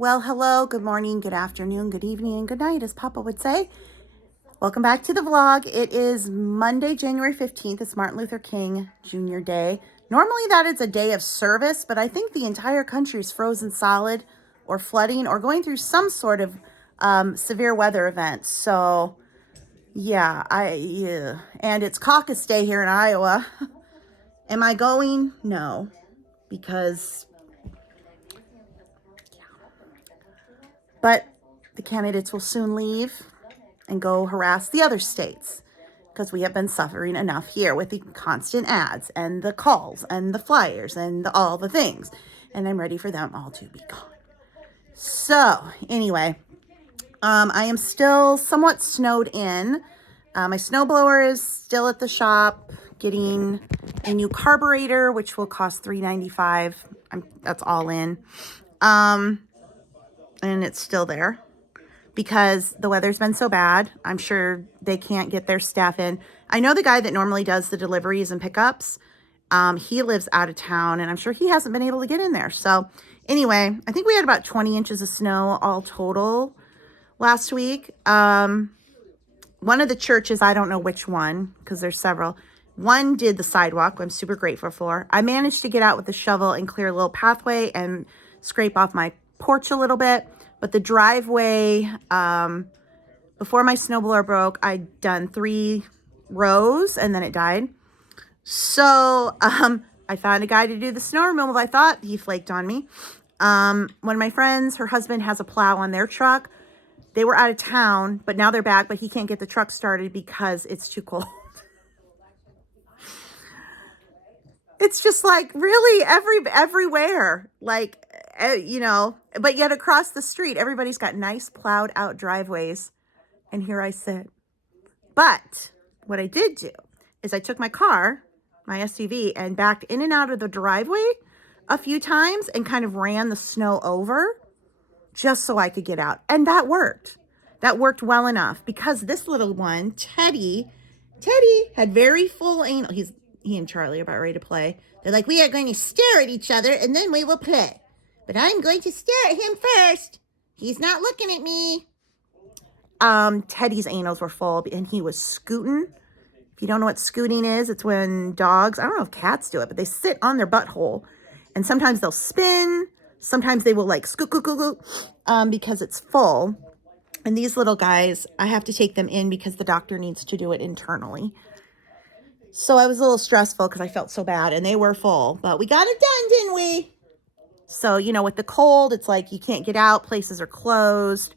Well, hello, good morning, good afternoon, good evening, and good night, as Papa would say. Welcome back to the vlog. It is Monday, January 15th. It's Martin Luther King Jr. Day. Normally that is a day of service, but I think the entire country is frozen solid or flooding or going through some sort of severe weather event. So, yeah, and it's caucus day here in Iowa. Am I going? No, because but the candidates will soon leave and go harass the other states because we have been suffering enough here with the constant ads and the calls and the flyers and all the things. And I'm ready for them all to be gone. So anyway, I am still somewhat snowed in. My snowblower is still at the shop getting a new carburetor, which will cost $395. That's all in. And it's still there because the weather's been so bad. I'm sure they can't get their staff in. I know the guy that normally does the deliveries and pickups. He lives out of town, and I'm sure he hasn't been able to get in there. So anyway, I think we had about 20 inches of snow all total last week. One of the churches, I don't know which one because there's several. One did the sidewalk, I'm super grateful for. I managed to get out with the shovel and clear a little pathway and scrape off my porch a little bit. But the driveway, before my snowblower broke, I'd done 3 rows and then it died. So I found a guy to do the snow removal. I thought he flaked on me. One of my friends, her husband has a plow on their truck. They were out of town, but now they're back, but he can't get the truck started because it's too cold. It's just like really everywhere, like, but yet across the street, everybody's got nice plowed out driveways. And here I sit. But what I did do is I took my car, my SUV, and backed in and out of the driveway a few times and kind of ran the snow over just so I could get out. And that worked. That worked well enough because this little one, Teddy had very full anal. He and Charlie are about ready to play. They're like, we are going to stare at each other and then we will play. But I'm going to stare at him first. He's not looking at me. Teddy's anals were full and he was scooting. If you don't know what scooting is, it's when dogs, I don't know if cats do it, but they sit on their butthole and sometimes they'll spin. Sometimes they will like scoot, because it's full. And these little guys, I have to take them in because the doctor needs to do it internally. So I was a little stressful because I felt so bad and they were full, but we got it done, didn't we? So, with the cold, it's like you can't get out. Places are closed.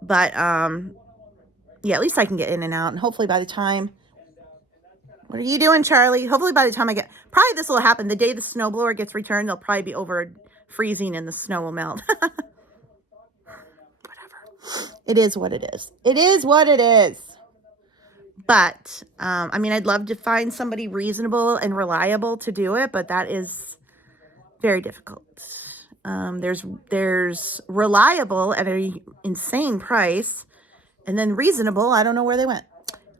But, yeah, at least I can get in and out. And hopefully by the time, what are you doing, Charlie? Hopefully by the time probably this will happen. The day the snowblower gets returned, they'll probably be over freezing and the snow will melt. Whatever. It is what it is. It is what it is. But, I'd love to find somebody reasonable and reliable to do it, but that is very difficult. There's reliable at an insane price, and then reasonable, I don't know where they went.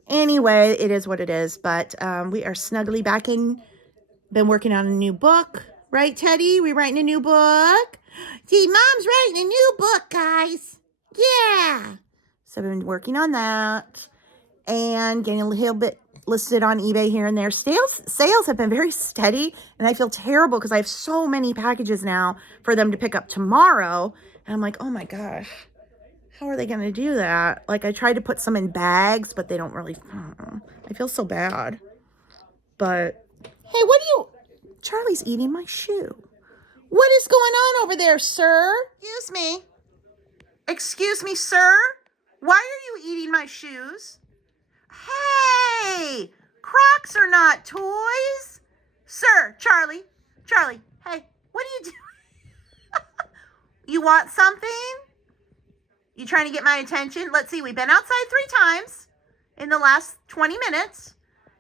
Anyway, it is what it is, but we are snugly back in. Been working on a new book, right, Teddy? We writing a new book? See, Mom's writing a new book, guys. Yeah. So I've been working on that and getting a little bit listed on eBay here and there. Sales have been very steady, and I feel terrible because I have so many packages now for them to pick up tomorrow. And I'm like, oh my gosh, how are they going to do that? Like, I tried to put some in bags, but they don't really, I feel so bad. But, hey, Charlie's eating my shoe. What is going on over there, sir? Excuse me, sir? Why are you eating my shoes? Hey, Crocs are not toys. Sir, Charlie, hey, what are you doing? You want something? You trying to get my attention? Let's see, we've been outside 3 times in the last 20 minutes.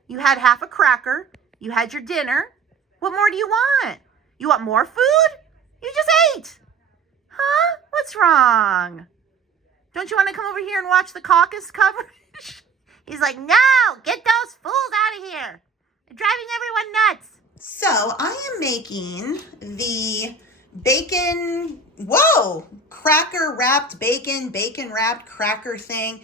You had half a cracker. You had your dinner. What more do you want? You want more food? You just ate. Huh? What's wrong? Don't you want to come over here and watch the caucus coverage? He's like, no, get those fools out of here. They're driving everyone nuts. So I am making the bacon whoa, cracker wrapped bacon, bacon wrapped cracker thing.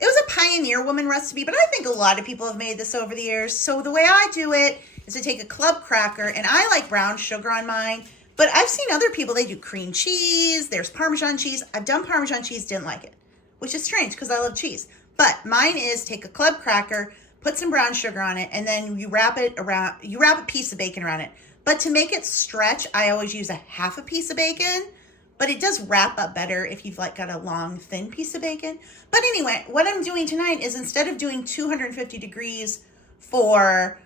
It was a Pioneer Woman recipe, but I think a lot of people have made this over the years. So the way I do it is to take a club cracker, and I like brown sugar on mine, but I've seen other people, they do cream cheese, there's Parmesan cheese. I've done Parmesan cheese, didn't like it, which is strange because I love cheese. But mine is take a club cracker, put some brown sugar on it, and then you wrap a piece of bacon around it. But to make it stretch, I always use a half a piece of bacon. But it does wrap up better if you've like got a long, thin piece of bacon. But anyway, what I'm doing tonight is instead of doing 250 degrees for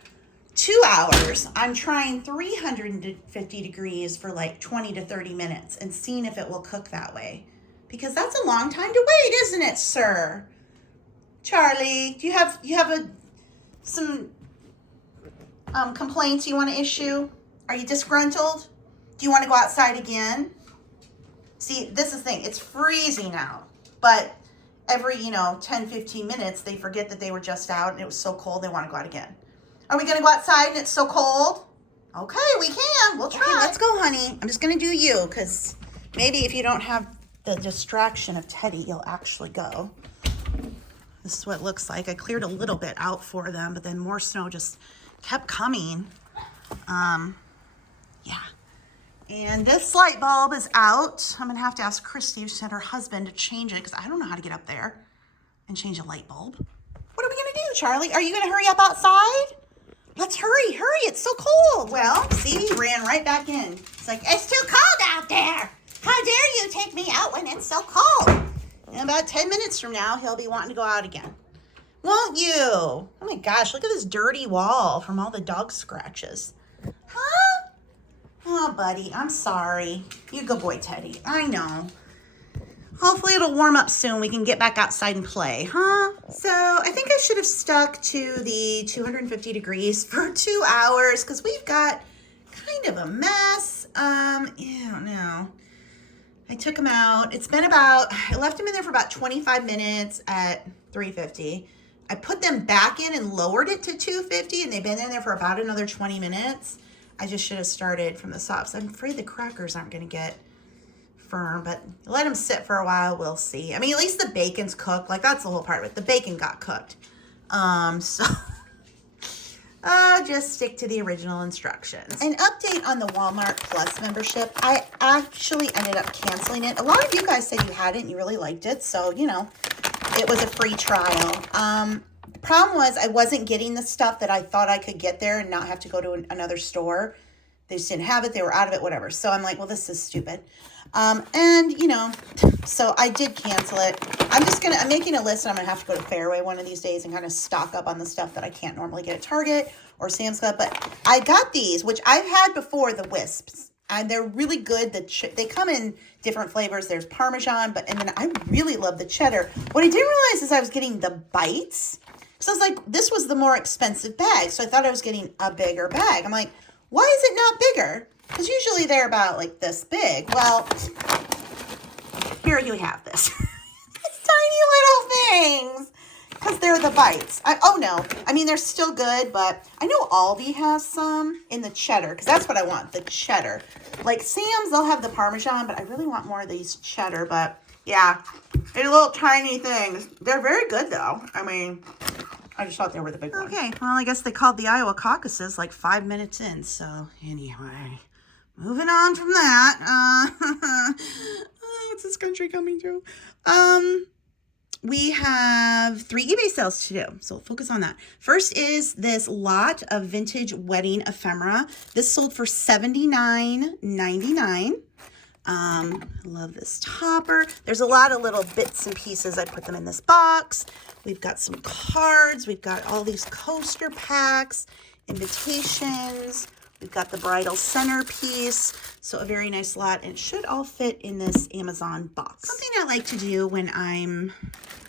2 hours, I'm trying 350 degrees for like 20 to 30 minutes and seeing if it will cook that way. Because that's a long time to wait, isn't it, sir? Charlie, do you have some complaints you want to issue? Are you disgruntled? Do you want to go outside again? See, this is the thing. It's freezing out, but every, 10, 15 minutes, they forget that they were just out and it was so cold, they want to go out again. Are we going to go outside and it's so cold? Okay, we can. We'll try. Okay, let's go, honey. I'm just going to do you because maybe if you don't have the distraction of Teddy, you'll actually go. This is what it looks like. I cleared a little bit out for them, but then more snow just kept coming. Yeah. And this light bulb is out. I'm gonna have to ask Christy, who sent her husband, to change it because I don't know how to get up there and change a light bulb. What are we gonna do, Charlie? Are you gonna hurry up outside? Let's hurry, it's so cold. Well, see, he ran right back in. It's like, it's too cold out there. How dare you take me out when it's so cold? In about 10 minutes from now, he'll be wanting to go out again. Won't you? Oh my gosh, look at this dirty wall from all the dog scratches. Huh? Oh, buddy, I'm sorry. You good boy, Teddy. I know. Hopefully it'll warm up soon. We can get back outside and play, huh? So I think I should have stuck to the 250 degrees for 2 hours because we've got kind of a mess. I don't know. I took him out. I left him in there for about 25 minutes at 350. I put them back in and lowered it to 250, and they've been in there for about another 20 minutes. I just should have started from the soft. I'm afraid the crackers aren't going to get firm, but let them sit for a while. We'll see. I mean, at least the bacon's cooked. Like, that's the whole part of it. The bacon got cooked. So just stick to the original instructions. An update on the Walmart Plus membership. I actually ended up canceling it. A lot of you guys said you hadn't. You really liked it. So, it was a free trial. The problem was I wasn't getting the stuff that I thought I could get there and not have to go to another store. They just didn't have it. They were out of it, whatever. So I'm like, well, this is stupid. So I did cancel it. I'm making a list and I'm going to have to go to Fairway one of these days and kind of stock up on the stuff that I can't normally get at Target or Sam's Club. But I got these, which I've had before, the Wisps. And they're really good. They come in different flavors. There's Parmesan, and then I really love the cheddar. What I didn't realize is I was getting the bites. So I was like, this was the more expensive bag. So I thought I was getting a bigger bag. I'm like, why is it not bigger? Because usually they're about like this big. Well, here you have this. It's tiny little things. Because they're the bites. They're still good, but I know Aldi has some in the cheddar, because that's what I want, the cheddar. Like Sam's, they'll have the Parmesan, but I really want more of these cheddar, but yeah, they're little tiny things. They're very good, though. I just thought they were the big ones. Okay, well, I guess they called the Iowa caucuses like 5 minutes in, so anyway, moving on from that. What's this country coming to? We have 3 eBay sales to do, so we'll focus on that. First is this lot of vintage wedding ephemera. This sold for $79.99. I love this topper. There's a lot of little bits and pieces. I put them in this box. We've got some cards. We've got all these coaster packs, invitations. We've got the bridal centerpiece. So a very nice lot, and it should all fit in this Amazon box. Something I like to do when I'm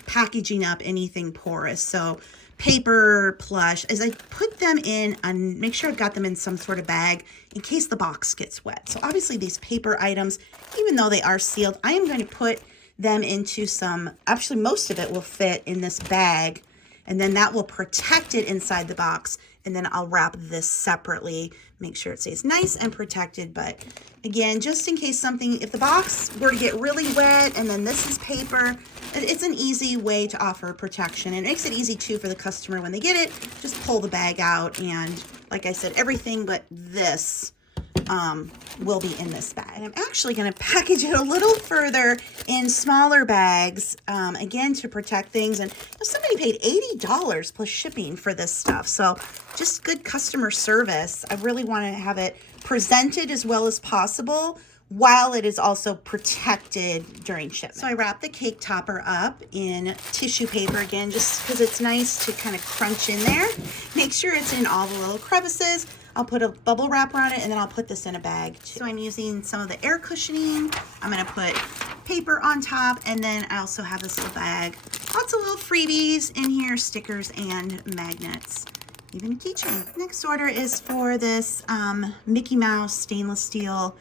packaging up anything porous, so paper, plush, is I put them in and make sure I've got them in some sort of bag in case the box gets wet. So obviously these paper items, even though they are sealed, I am going to put them into actually most of it will fit in this bag, and then that will protect it inside the box and then I'll wrap this separately, make sure it stays nice and protected. But again, just in case something, if the box were to get really wet and then this is paper, it's an easy way to offer protection. And it makes it easy too for the customer when they get it, just pull the bag out. And like I said, everything but this will be in this bag. And I'm actually going to package it a little further in smaller bags, again, to protect things. And somebody paid $80 plus shipping for this stuff. So just good customer service. I really want to have it presented as well as possible while it is also protected during shipment. So I wrap the cake topper up in tissue paper again, just because it's nice to kind of crunch in there. Make sure it's in all the little crevices. I'll put a bubble wrapper on it, and then I'll put this in a bag too. So I'm using some of the air cushioning. I'm gonna put paper on top, and then I also have this little bag. Lots of little freebies in here, stickers and magnets. Even a keychain. Next order is for this Mickey Mouse stainless steel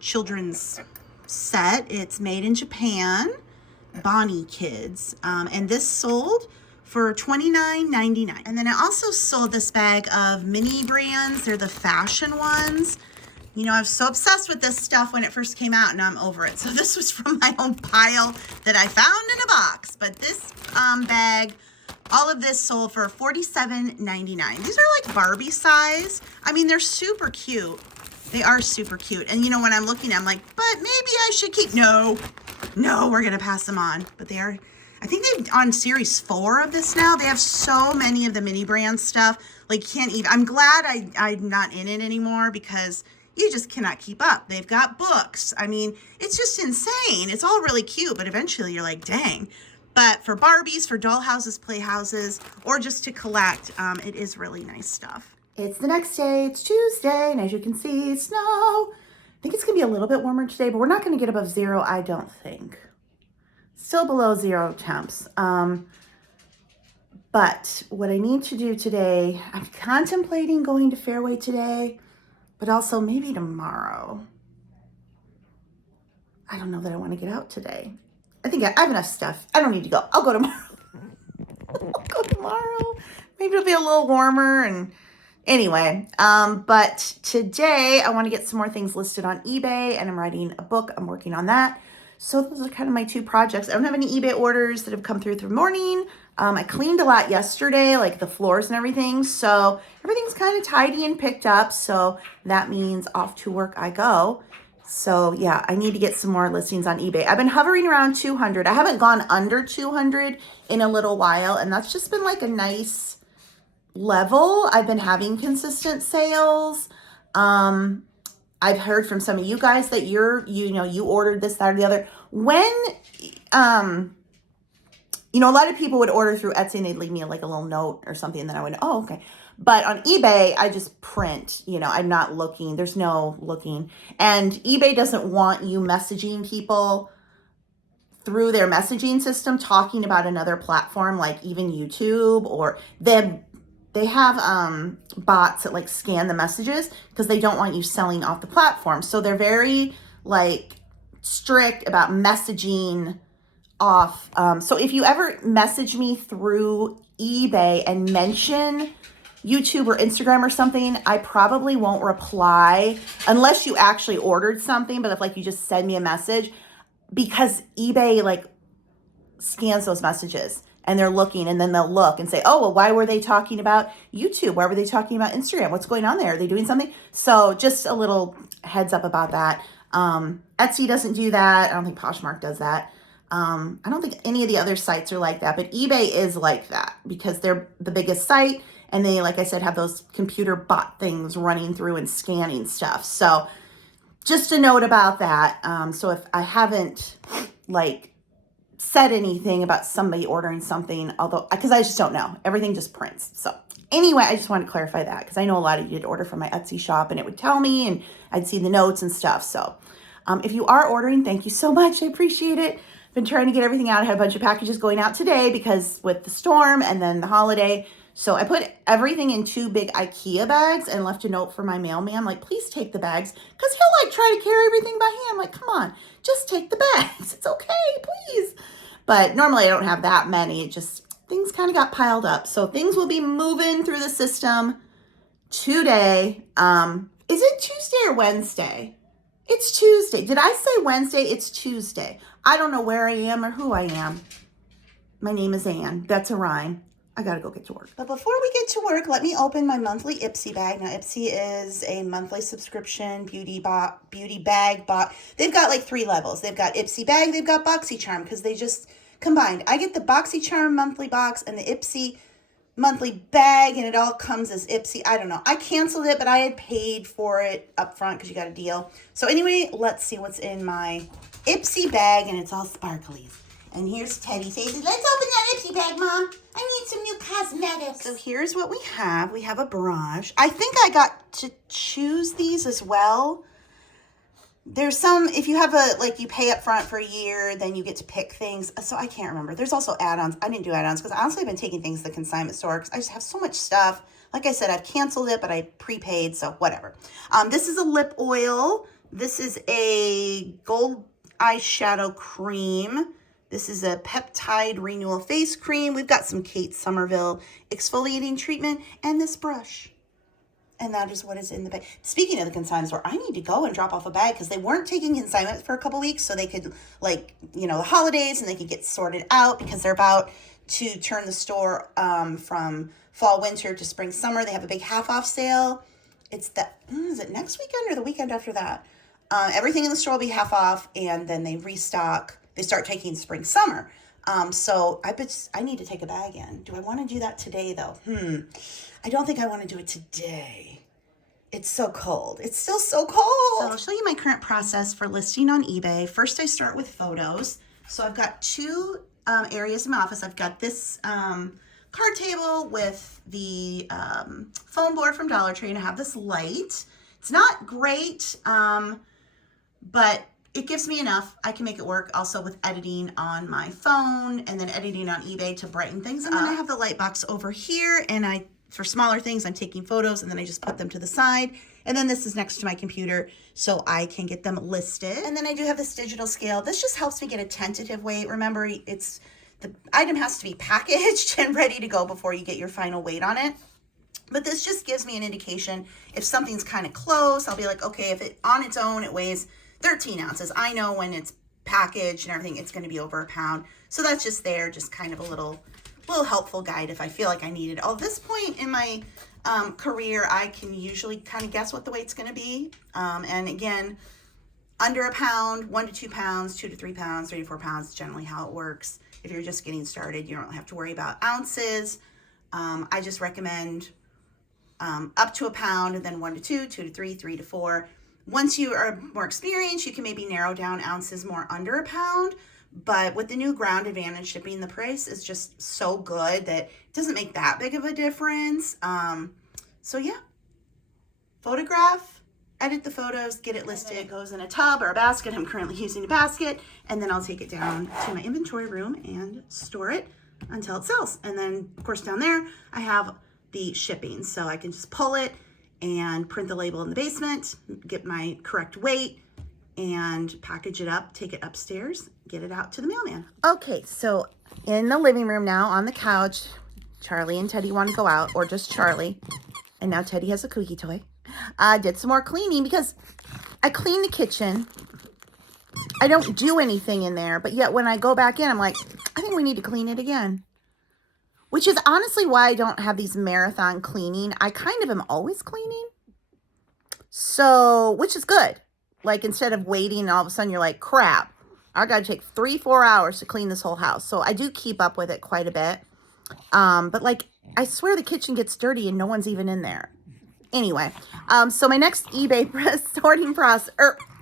children's set. It's made in Japan, Bonnie Kids, and this sold for $29.99. And then I also sold this bag of mini brands. They're the fashion ones. You know, I was so obsessed with this stuff when it first came out, and I'm over it. So this was from my own pile that I found in a box. But this bag, all of this sold for $47.99. These are like Barbie size. I mean, they're super cute. They are super cute. And you know, when I'm looking, I'm like, but maybe I should keep, no, we're gonna pass them on. But they are, I think they've on series 4 of this now. They have so many of the mini brand stuff. Like, can't even, I'm glad I'm not in it anymore, because you just cannot keep up. They've got books. I mean, it's just insane. It's all really cute, but eventually you're like, dang. But for Barbies, for doll houses, playhouses, or just to collect, it is really nice stuff. It's the next day, it's Tuesday, and as you can see, snow. I think it's gonna be a little bit warmer today, but we're not gonna get above 0, I don't think. Still below 0 temps. But what I need to do today, I'm contemplating going to Fairway today, but also maybe tomorrow. I don't know that I wanna get out today. I think I have enough stuff. I don't need to go. I'll go tomorrow. I'll go tomorrow. Maybe it'll be a little warmer, and anyway, but today I want to get some more things listed on eBay, and I'm writing a book. I'm working on that. So those are kind of my 2 projects. I don't have any eBay orders that have come through morning. I cleaned a lot yesterday, like the floors and everything. So everything's kind of tidy and picked up. So that means off to work I go. So yeah, I need to get some more listings on eBay. I've been hovering around 200. I haven't gone under 200 in a little while, and that's just been like a nice level. I've been having consistent sales. I've heard from some of you guys that you ordered this, that, or the other. When, a lot of people would order through Etsy and they'd leave me like a little note or something, and then I would, oh, okay. But on eBay, I just print, I'm not looking. There's no looking. And eBay doesn't want you messaging people through their messaging system, talking about another platform, like even YouTube, or they have bots that like scan the messages because they don't want you selling off the platform. So they're very like strict about messaging off. So if you ever message me through eBay and mention YouTube or Instagram or something, I probably won't reply unless you actually ordered something. But if like you just send me a message, because eBay like scans those messages and they're looking, and then they'll look and say, oh, well, why were they talking about YouTube? Why were they talking about Instagram? What's going on there? Are they doing something? So just a little heads up about that. Etsy doesn't do that. I don't think Poshmark does that. I don't think any of the other sites are like that, but eBay is like that because they're the biggest site. And they, like I said, have those computer bot things running through and scanning stuff. So just a note about that. So if I haven't like said anything about somebody ordering something, although, because I just don't know. Everything just prints. So anyway, I just wanted to clarify that because I know a lot of you did order from my Etsy shop and it would tell me and I'd see the notes and stuff. So if you are ordering, thank you so much. I appreciate it. Been trying to get everything out. I had a bunch of packages going out today because with the storm and then the holiday. So I put everything in 2 big IKEA bags and left a note for my mailman, like, please take the bags, because he'll like try to carry everything by hand. Like, come on, just take the bags. It's okay, please. But normally I don't have that many. things kind of got piled up. So things will be moving through the system today. Is it Tuesday or Wednesday? It's Tuesday. Did I say Wednesday? It's Tuesday. I don't know where I am or who I am. My name is Ann. That's a rhyme. I gotta go get to work. But before we get to work, let me open my monthly Ipsy bag. Now, Ipsy is a monthly subscription beauty bag box. They've got like 3 levels. They've got Ipsy bag, they've got BoxyCharm, because they just combined. I get the BoxyCharm monthly box and the Ipsy monthly bag, and it all comes as Ipsy. I don't know. I canceled it, but I had paid for it up front because you got a deal. So anyway, let's see what's in my Ipsy bag, and it's all sparkly. And here's Teddy saying, let's open that Ipsy bag, Mom. I need some new cosmetics. So here's what we have. We have a brush. I think I got to choose these as well. There's some, if you have you pay up front for a year, then you get to pick things. So I can't remember. There's also add-ons. I didn't do add-ons because honestly I've been taking things to the consignment store because I just have so much stuff. Like I said, I've canceled it, but I prepaid, so whatever. This is a lip oil. This is a gold eyeshadow cream. This is a peptide renewal face cream. We've got some Kate Somerville exfoliating treatment and this brush. And that is what is in the bag. Speaking of the consignment store, I need to go and drop off a bag because they weren't taking consignment for a couple weeks, so they could, the holidays, and they could get sorted out because they're about to turn the store from fall, winter to spring, summer. They have a big half-off sale. It's is it next weekend or the weekend after that? Everything in the store will be half off, and then they restock. They start taking spring, summer. So I need to take a bag in. Do I want to do that today, though? I don't think I want to do it today. It's so cold. It's still so cold. So I'll show you my current process for listing on eBay. First, I start with photos. So I've got 2 areas in my office. I've got this card table with the foam board from Dollar Tree, and I have this light. It's not great, but it gives me enough. I can make it work also with editing on my phone and then editing on eBay to brighten things up. And then I have the light box over here, and for smaller things, I'm taking photos and then I just put them to the side. And then this is next to my computer so I can get them listed. And then I do have this digital scale. This just helps me get a tentative weight. Remember, the item has to be packaged and ready to go before you get your final weight on it. But this just gives me an indication if something's kind of close. I'll be like, okay, if it on its own, it weighs 13 ounces. I know when it's packaged and everything, it's going to be over a pound. So that's just there, just kind of a little helpful guide if I feel like I need it. At this point in my career, I can usually kind of guess what the weight's going to be. And again, under a pound, 1 to 2 pounds, 2 to 3 pounds, 3 to 4 pounds is generally how it works. If you're just getting started, you don't have to worry about ounces. I just recommend up to a pound, and then 1 to 2, 2 to 3, 3 to 4. Once you are more experienced, you can maybe narrow down ounces more under a pound. But with the new Ground Advantage shipping, the price is just so good that it doesn't make that big of a difference. So yeah, photograph, edit the photos, get it listed. It goes in a tub or a basket. I'm currently using a basket. And then I'll take it down to my inventory room and store it until it sells. And then, of course, down there, I have the shipping. So I can just pull it and print the label in the basement, get my correct weight, and package it up, take it upstairs, get it out to the mailman. Okay, so in the living room now, on the couch, Charlie and Teddy want to go out, or just Charlie, and now Teddy has a cookie toy. I did some more cleaning because I cleaned the kitchen. I don't do anything in there, but yet when I go back in, I'm like, I think we need to clean it again. Which is honestly why I don't have these marathon cleaning. I kind of am always cleaning. So, which is good. Like, instead of waiting and all of a sudden you're like, crap, I got to take 3-4 hours to clean this whole house. So I do keep up with it quite a bit. But like, I swear the kitchen gets dirty and no one's even in there. Anyway, so my next eBay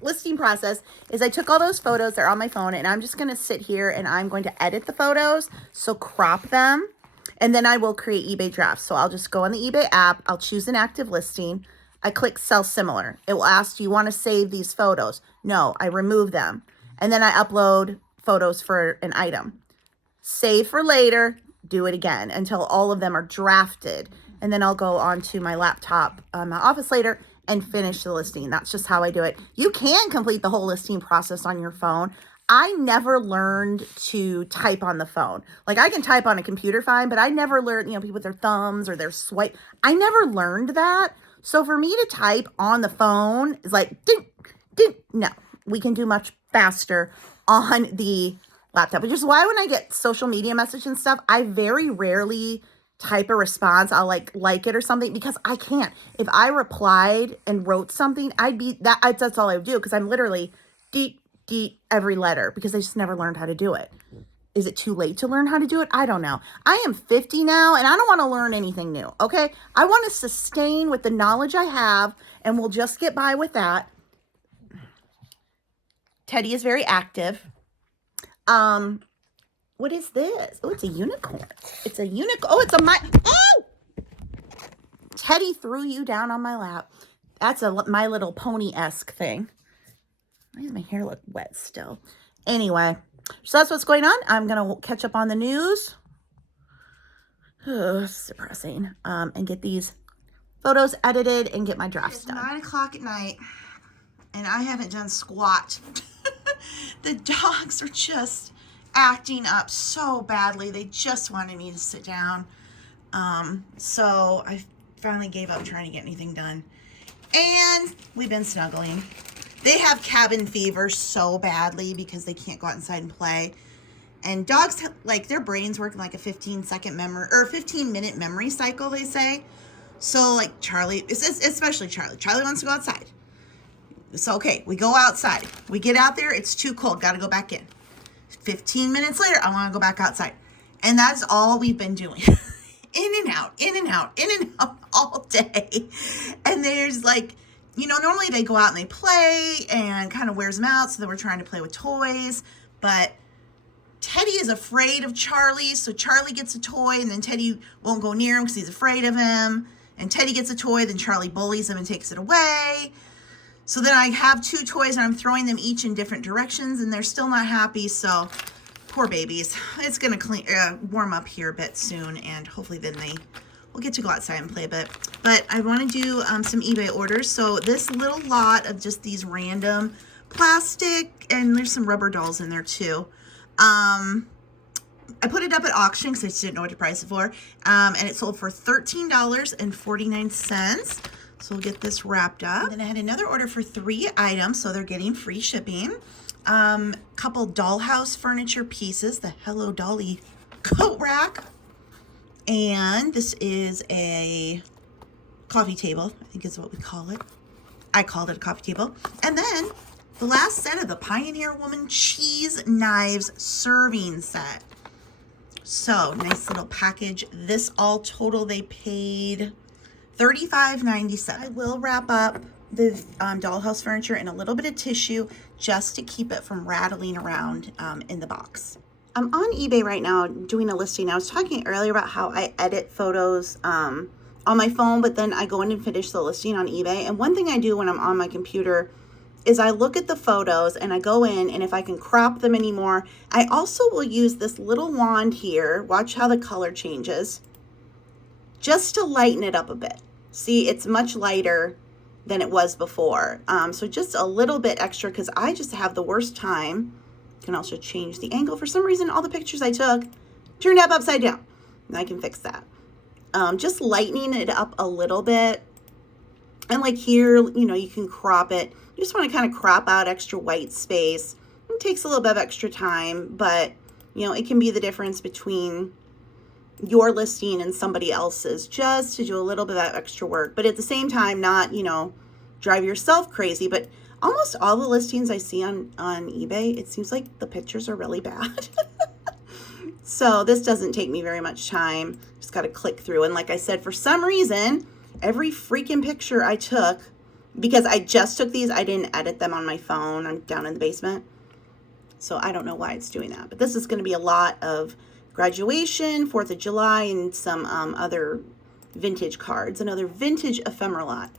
listing process is I took all those photos. They're on my phone, and I'm just going to sit here and I'm going to edit the photos. So crop them. And then I will create eBay drafts. So I'll just go on the eBay app. I'll choose an active listing. I click sell similar. It will ask, do you want to save these photos? No, I remove them. And then I upload photos for an item. Save for later, do it again until all of them are drafted. And then I'll go onto my laptop, my office later, and finish the listing. That's just how I do it. You can complete the whole listing process on your phone. I never learned to type on the phone. Like I can type on a computer fine, but I never learned, people with their thumbs or their swipe. I never learned that. So for me to type on the phone is like, ding, ding. No, we can do much faster on the laptop, which is why when I get social media message and stuff, I very rarely type a response. I'll like it or something because I can't. If I replied and wrote something, that's all I would do because I'm literally deep every letter because I just never learned how to do it. Is it too late to learn how to do it? I don't know. I am 50 now and I don't want to learn anything new. Okay. I want to sustain with the knowledge I have and we'll just get by with that. Teddy is very active. What is this? Oh, it's a unicorn. It's a unicorn. Oh, oh! Teddy threw you down on my lap. That's a My Little Pony-esque thing. Why does my hair look wet still? Anyway, so that's what's going on. I'm going to catch up on the news. It's depressing. And get these photos edited and get my drafts done. It's 9 o'clock at night, and I haven't done squat. The dogs are just acting up so badly. They just wanted me to sit down. So I finally gave up trying to get anything done. And we've been snuggling. They have cabin fever so badly because they can't go out inside and play. And dogs, like, their brains work in like a 15-second memory or 15-minute memory cycle, they say. So like Charlie, especially Charlie. Charlie wants to go outside. So okay, we go outside. We get out there, it's too cold, got to go back in. 15 minutes later, I want to go back outside. And that's all we've been doing. In and out, in and out, in and out all day. And there's like, normally they go out and they play and kind of wears them out. So then we're trying to play with toys. But Teddy is afraid of Charlie. So Charlie gets a toy and then Teddy won't go near him because he's afraid of him. And Teddy gets a toy, then Charlie bullies him and takes it away. So then I have 2 toys and I'm throwing them each in different directions and they're still not happy. So poor babies. It's going to warm up here a bit soon and hopefully then we'll get to go outside and play a bit. But I want to do some eBay orders. So this little lot of just these random plastic, and there's some rubber dolls in there too. I put it up at auction because I just didn't know what to price it for. And it sold for $13.49. So we'll get this wrapped up. And then I had another order for 3 items, so they're getting free shipping. Couple dollhouse furniture pieces, the Hello Dolly coat rack. And this is a coffee table, I think is what we call it. I called it a coffee table. And then the last set of the Pioneer Woman cheese knives serving set. So nice little package. This all total they paid $35.97. I will wrap up the dollhouse furniture in a little bit of tissue just to keep it from rattling around in the box. I'm on eBay right now doing a listing. I was talking earlier about how I edit photos on my phone, but then I go in and finish the listing on eBay. And one thing I do when I'm on my computer is I look at the photos and I go in, and if I can crop them anymore, I also will use this little wand here. Watch how the color changes, just to lighten it up a bit. See, it's much lighter than it was before. So just a little bit extra because I just have the worst time. You can also change the angle. For some reason, all the pictures I took turned up upside down. And I can fix that. Just lightening it up a little bit. And like here, you can crop it. You just want to kind of crop out extra white space. It takes a little bit of extra time, but it can be the difference between your listing and somebody else's, just to do a little bit of extra work, but at the same time not drive yourself crazy. But almost all the listings I see on eBay, it seems like the pictures are really bad. So this doesn't take me very much time. Just got to click through, and like I said, for some reason every freaking picture I took, because I just took these, I didn't edit them on my phone. I'm down in the basement, so I don't know why it's doing that. But this is going to be a lot of graduation, 4th of July, and some other vintage cards, another vintage ephemera lot.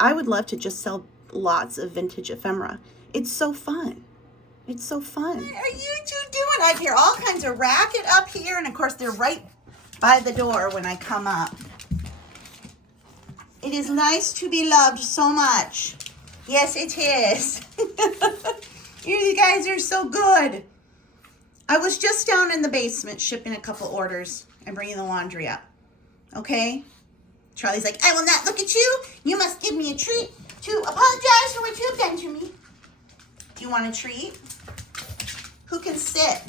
I would love to just sell lots of vintage ephemera. It's so fun. It's so fun. What are you two doing? I hear all kinds of racket up here, and of course they're right by the door when I come up. It is nice to be loved so much. Yes, it is. You guys are so good. I was just down in the basement shipping a couple orders and bringing the laundry up. Okay? Charlie's like, I will not look at you. You must give me a treat to apologize for what you have done to me. Do you want a treat? Who can sit?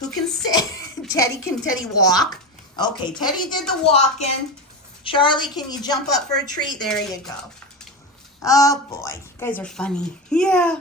Who can sit? Can Teddy walk? Okay, Teddy did the walking. Charlie, can you jump up for a treat? There you go. Oh boy, you guys are funny. Yeah.